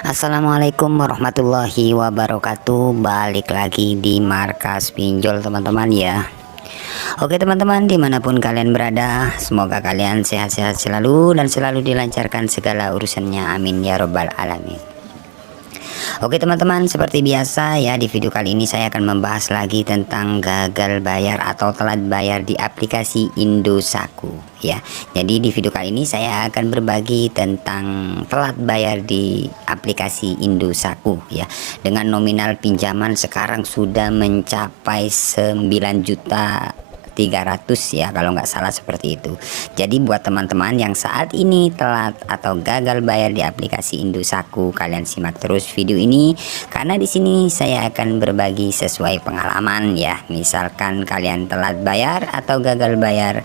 Assalamualaikum warahmatullahi wabarakatuh. Balik lagi di Markas Pinjol teman-teman ya. Oke teman-teman, dimanapun kalian berada, semoga kalian sehat-sehat selalu dan selalu dilancarkan segala urusannya, amin ya robbal alamin. Oke teman-teman, seperti biasa ya, di video kali ini saya akan membahas lagi tentang gagal bayar atau telat bayar di aplikasi Indosatku ya. Jadi di video kali ini saya akan berbagi tentang telat bayar di aplikasi Indosatku ya, dengan nominal pinjaman sekarang sudah mencapai 9.300.000 ya, kalau nggak salah seperti itu. Jadi buat teman-teman yang saat ini telat atau gagal bayar di aplikasi Indosatku, kalian simak terus video ini karena di sini saya akan berbagi sesuai pengalaman ya. Misalkan kalian telat bayar atau gagal bayar,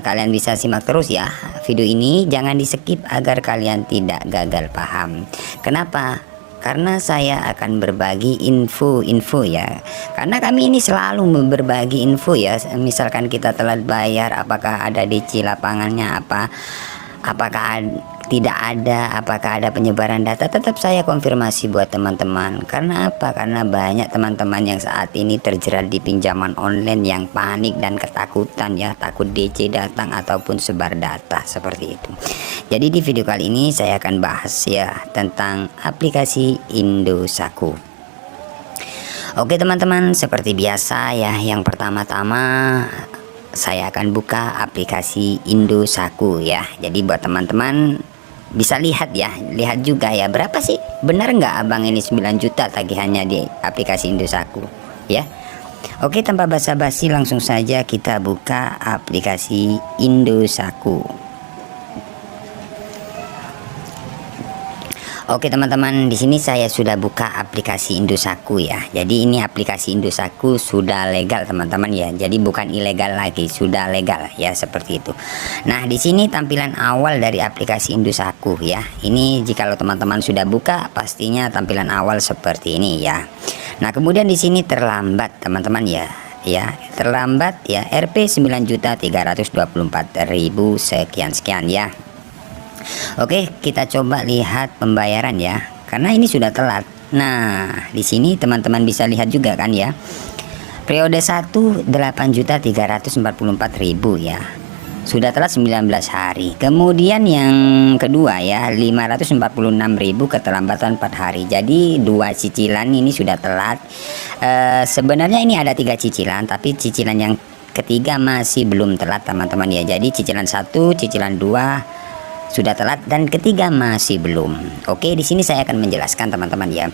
kalian bisa simak terus ya video ini, jangan di skip agar kalian tidak gagal paham. Kenapa? Karena saya akan berbagi info-info ya, karena kami ini selalu berbagi info ya. Misalkan kita telat bayar, apakah ada DC lapangannya, apakah tidak ada, apakah ada penyebaran data, tetap saya konfirmasi buat teman-teman. Karena apa? Karena banyak teman-teman yang saat ini terjerat di pinjaman online yang panik dan ketakutan ya, takut DC datang ataupun sebar data seperti itu. Jadi di video kali ini saya akan bahas ya tentang aplikasi Indosatku. Oke teman-teman, seperti biasa ya, yang pertama-tama saya akan buka aplikasi Indosatku ya. Jadi buat teman-teman bisa lihat ya, lihat juga ya, berapa sih benar nggak abang ini 9 juta tagihannya di aplikasi Indosatku ya. Oke, tanpa basa-basi langsung saja kita buka aplikasi Indosatku. Oke teman-teman, di sini saya sudah buka aplikasi Indosatku ya. Jadi ini aplikasi Indosatku sudah legal teman-teman ya. Jadi bukan ilegal lagi, sudah legal ya, seperti itu. Nah, di sini tampilan awal dari aplikasi Indosatku ya. Ini jikalau teman-teman sudah buka, pastinya tampilan awal seperti ini ya. Nah, kemudian di sini terlambat teman-teman ya. Ya, terlambat ya, Rp 9.324.000 sekian ya. Oke, kita coba lihat pembayaran ya, karena ini sudah telat. Nah, di sini teman-teman bisa lihat juga kan ya. Periode 1 8.344.000 ya. Sudah telat 19 hari. Kemudian yang kedua ya, 546.000 keterlambatan 4 hari. Jadi dua cicilan ini sudah telat. Sebenarnya ini ada 3 cicilan, tapi cicilan yang ketiga masih belum telat teman-teman ya. Jadi cicilan 1, cicilan 2 sudah telat dan ketiga masih belum. Oke, di sini saya akan menjelaskan teman-teman ya.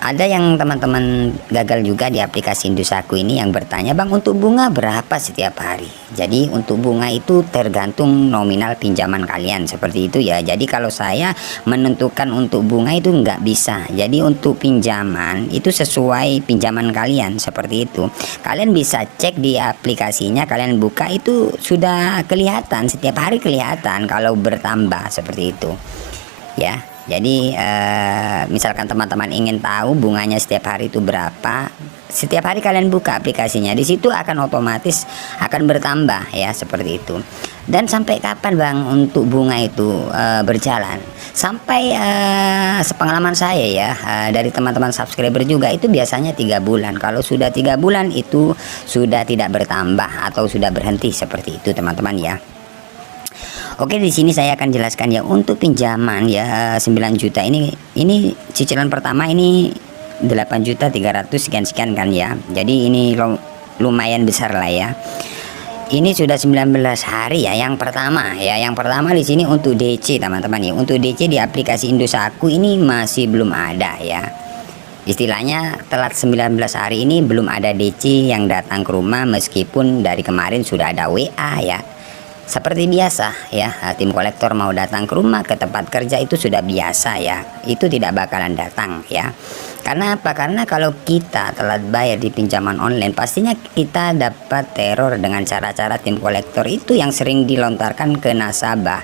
Ada yang teman-teman gagal juga di aplikasi Indosatku ini yang bertanya, "Bang, untuk bunga berapa setiap hari?" Jadi untuk bunga itu tergantung nominal pinjaman kalian seperti itu ya. Jadi kalau saya menentukan untuk bunga itu nggak bisa. Jadi untuk pinjaman itu sesuai pinjaman kalian seperti itu. Kalian bisa cek di aplikasinya, kalian buka itu sudah kelihatan, setiap hari kelihatan kalau bertambah seperti itu ya. Jadi misalkan teman-teman ingin tahu bunganya setiap hari itu berapa, setiap hari kalian buka aplikasinya, di situ akan otomatis akan bertambah ya, seperti itu. Dan sampai kapan Bang untuk bunga itu berjalan? Sampai sepengalaman saya ya, dari teman-teman subscriber juga, itu biasanya 3 bulan. Kalau sudah 3 bulan itu sudah tidak bertambah atau sudah berhenti seperti itu teman-teman ya. Oke, di sini saya akan jelaskan ya untuk pinjaman ya, 9 juta ini cicilan pertama ini 8.300 sekian kan ya. Jadi ini lumayan besar lah ya. Ini sudah 19 hari ya yang pertama ya. Yang pertama di sini untuk DC teman-teman ya. Untuk DC di aplikasi Indosatku ini masih belum ada ya. Istilahnya telat 19 hari ini belum ada DC yang datang ke rumah, meskipun dari kemarin sudah ada WA ya. Seperti biasa ya, tim kolektor mau datang ke rumah, ke tempat kerja itu sudah biasa ya. Itu tidak bakalan datang ya. Karena apa? Karena kalau kita telat bayar di pinjaman online, pastinya kita dapat teror dengan cara-cara tim kolektor itu yang sering dilontarkan ke nasabah.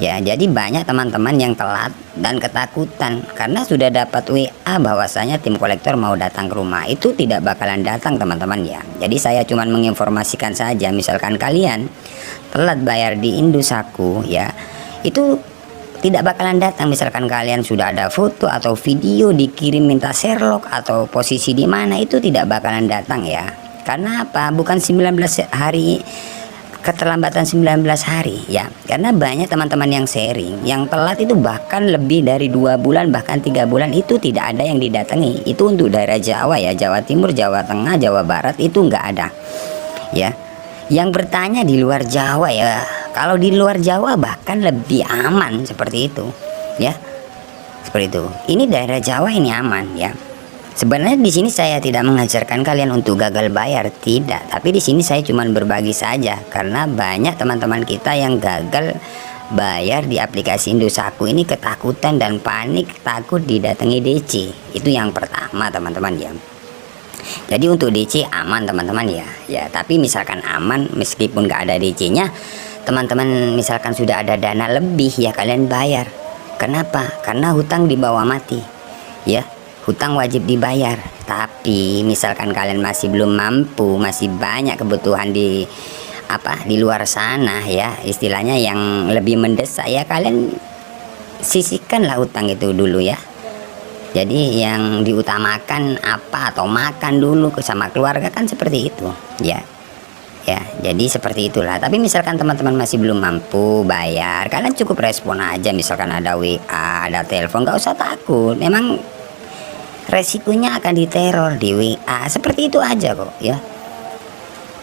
Ya, jadi banyak teman-teman yang telat dan ketakutan karena sudah dapat WA bahwasanya tim kolektor mau datang ke rumah. Itu tidak bakalan datang teman-teman ya. Jadi saya cuma menginformasikan saja, misalkan kalian telat bayar di Indosatku ya, itu tidak bakalan datang. Misalkan kalian sudah ada foto atau video dikirim minta Sherlock atau posisi di mana, itu tidak bakalan datang ya. Karena apa? Bukan 19 hari, keterlambatan 19 hari ya. Karena banyak teman-teman yang sharing yang telat itu bahkan lebih dari 2 bulan, bahkan 3 bulan itu tidak ada yang didatangi. Itu untuk daerah Jawa ya, Jawa Timur, Jawa Tengah, Jawa Barat itu nggak ada ya. Yang bertanya di luar Jawa ya, kalau di luar Jawa bahkan lebih aman seperti itu ya, seperti itu. Ini daerah Jawa ini aman ya. Sebenarnya di sini saya tidak mengajarkan kalian untuk gagal bayar, tidak. Tapi di sini saya cuma berbagi saja karena banyak teman-teman kita yang gagal bayar di aplikasi Indosatku ini ketakutan dan panik, takut didatangi DC. Itu yang pertama teman-teman ya. Jadi untuk DC aman teman-teman ya. Ya, tapi misalkan aman meskipun gak ada DC-nya, teman-teman misalkan sudah ada dana lebih ya kalian bayar. Kenapa? Karena hutang dibawa mati. Ya, hutang wajib dibayar. Tapi misalkan kalian masih belum mampu, masih banyak kebutuhan di luar sana ya, istilahnya yang lebih mendesak ya, kalian sisihkanlah hutang itu dulu ya. Jadi yang diutamakan apa, atau makan dulu sama keluarga kan, seperti itu ya. Ya, jadi seperti itulah. Tapi misalkan teman-teman masih belum mampu bayar, kalian cukup respon aja. Misalkan ada WA, ada telepon, gak usah takut. Memang resikonya akan diteror di WA, seperti itu aja kok ya.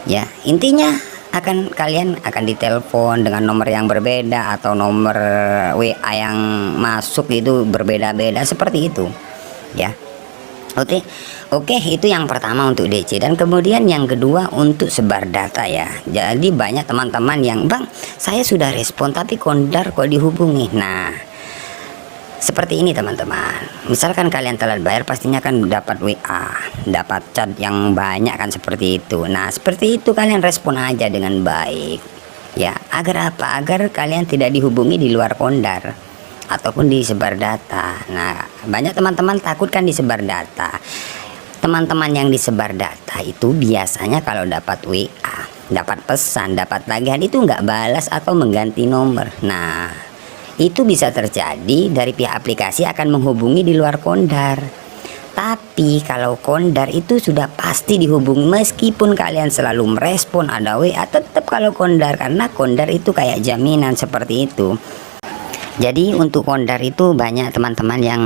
Ya, intinya kalian akan ditelepon dengan nomor yang berbeda atau nomor WA yang masuk itu berbeda-beda, seperti itu ya. Oke, itu yang pertama untuk DC. Dan kemudian yang kedua untuk sebar data ya. Jadi banyak teman-teman yang, Bang, saya sudah respon tapi kondar kok dihubungi. Nah, seperti ini teman-teman. Misalkan kalian telat bayar, pastinya kan dapat WA, dapat chat yang banyak kan, seperti itu. Nah, seperti itu kalian respon aja dengan baik ya. Agar apa? Agar kalian tidak dihubungi di luar kondar ataupun disebar data. Nah, banyak teman-teman takut kan disebar data. Teman-teman yang disebar data itu biasanya kalau dapat WA, dapat pesan, dapat tagihan itu nggak balas atau mengganti nomor. Nah, itu bisa terjadi dari pihak aplikasi akan menghubungi di luar kondar. Tapi kalau kondar itu sudah pasti dihubungi, meskipun kalian selalu merespon ada WA, tetap kalau kondar, karena kondar itu kayak jaminan, seperti itu. Jadi untuk kondar itu banyak teman-teman yang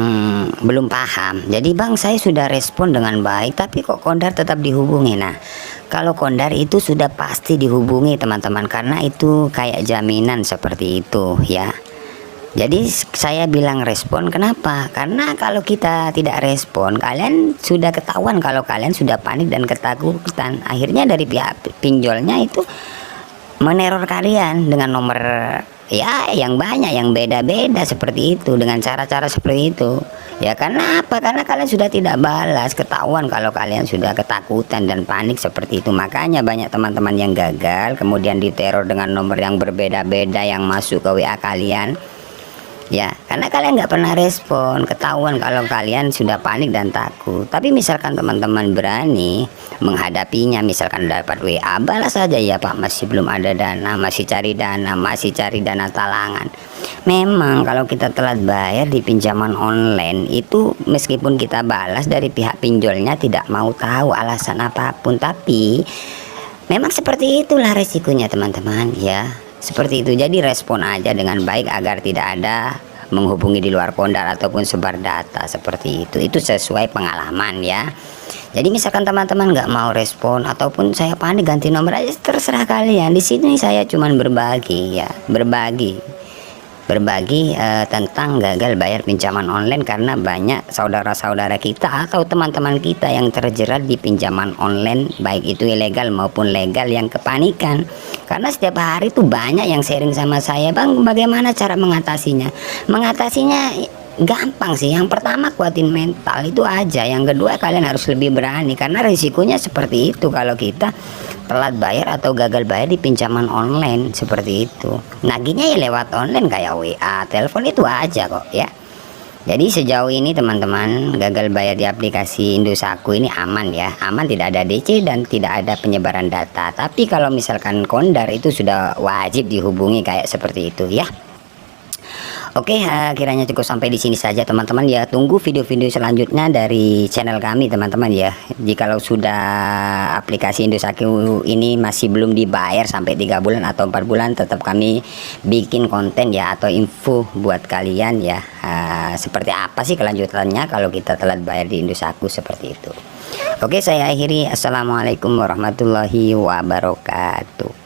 belum paham. Jadi, Bang, saya sudah respon dengan baik tapi kok kondar tetap dihubungi. Nah, kalau kondar itu sudah pasti dihubungi teman-teman, karena itu kayak jaminan, seperti itu ya. Jadi saya bilang respon, kenapa? Karena kalau kita tidak respon, kalian sudah ketahuan kalau kalian sudah panik dan ketakutan. Akhirnya dari pihak pinjolnya itu meneror kalian dengan nomor ya yang banyak, yang beda-beda, seperti itu, dengan cara-cara seperti itu. Ya, karena apa? Karena kalian sudah tidak balas, ketahuan kalau kalian sudah ketakutan dan panik, seperti itu. Makanya banyak teman-teman yang gagal kemudian diteror dengan nomor yang berbeda-beda yang masuk ke WA kalian. Ya, karena kalian nggak pernah respon, ketahuan kalau kalian sudah panik dan takut. Tapi misalkan teman-teman berani menghadapinya, misalkan dapat WA, balas saja, ya Pak, masih belum ada dana, masih cari dana talangan. Memang kalau kita telat bayar di pinjaman online itu, meskipun kita balas, dari pihak pinjolnya tidak mau tahu alasan apapun. Tapi memang seperti itulah resikonya teman-teman ya. Seperti itu. Jadi respon aja dengan baik agar tidak ada menghubungi di luar kondar ataupun sebar data, seperti itu. Itu sesuai pengalaman ya. Jadi misalkan teman-teman nggak mau respon ataupun saya panik ganti nomor aja, terserah kalian. Di sini saya cuman berbagi ya, berbagi tentang gagal bayar pinjaman online, karena banyak saudara-saudara kita atau teman-teman kita yang terjerat di pinjaman online, baik itu ilegal maupun legal, yang kepanikan. Karena setiap hari tuh banyak yang sharing sama saya, Bang, bagaimana cara mengatasinya? Mengatasinya gampang sih. Yang pertama, kuatin mental, itu aja. Yang kedua, kalian harus lebih berani, karena risikonya seperti itu kalau kita telat bayar atau gagal bayar di pinjaman online, seperti itu. Nagihnya ya lewat online kayak WA, telepon, itu aja kok ya. Jadi sejauh ini teman-teman, gagal bayar di aplikasi Indosatku ini aman ya, aman, tidak ada DC dan tidak ada penyebaran data. Tapi kalau misalkan kondar itu sudah wajib dihubungi kayak seperti itu ya. Oke, kiranya cukup sampai di sini saja teman-teman ya. Tunggu video-video selanjutnya dari channel kami teman-teman ya. Jikalau sudah aplikasi Indosat ini masih belum dibayar sampai 3 bulan atau 4 bulan, tetap kami bikin konten ya atau info buat kalian ya. Seperti apa sih kelanjutannya kalau kita telat bayar di Indosat seperti itu. Oke, saya akhiri. Assalamualaikum warahmatullahi wabarakatuh.